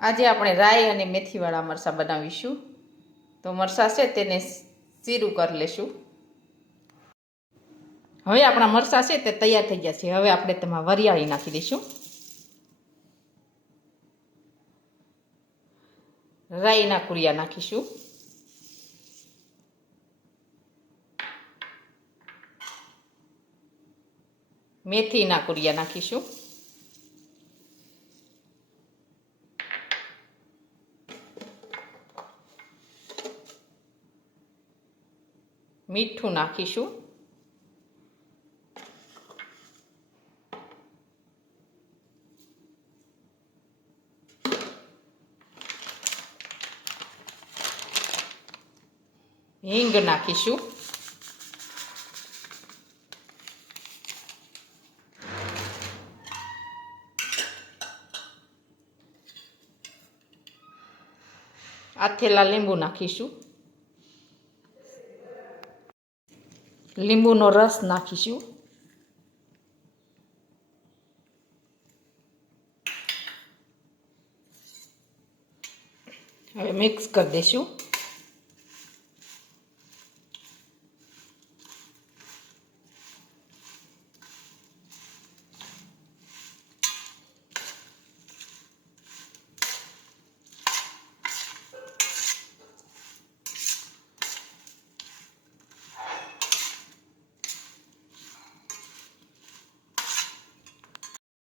આજે આપણે રાઈ અને મેથીવાળા મરચાં બનાવીશું. તો મરચાં છે તેને ચીરું કરી લેશું. હવે આપણા મરચાં છે તે તૈયાર થઈ ગયા છે. હવે આપણે તેમાં વરિયાળી નાખી દઈશું. રાઈના કુરિયા નાખીશું. મેથીના કુરિયા નાખીશું. મીઠું નાખીશું. હિંગ નાખીશું. આથેલા લીંબુ નાખીશું. લીંબુનો રસ નાખીશું. હવે મિક્સ કરી દઈશું.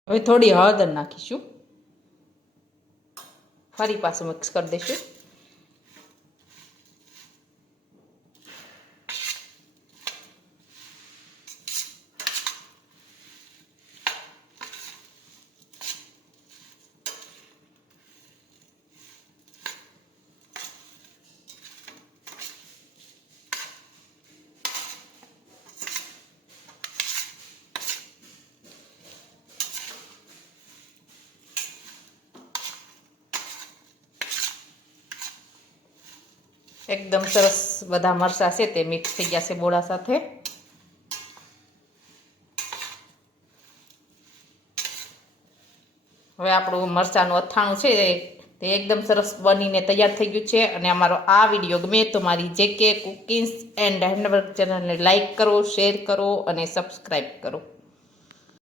હવે થોડી હળદર નાખીશું. ફરી પાછું મિક્સ કરી દઈશું. એકદમ સરસ બધા મરચાં છે તે મિક્સ થઈ ગયા છે બોળા સાથે. હવે આપણું મરચાંનું અથાણું છે તે એકદમ સરસ બનીને તૈયાર થઈ ગયું છે. અને અમારો આ વિડીયો ગમે તો મારી JK કુકિંગ્સ એન્ડ હેન્ડવર્ક ચેનલને લાઈક કરો, શેર કરો અને સબસ્ક્રાઈબ કરો.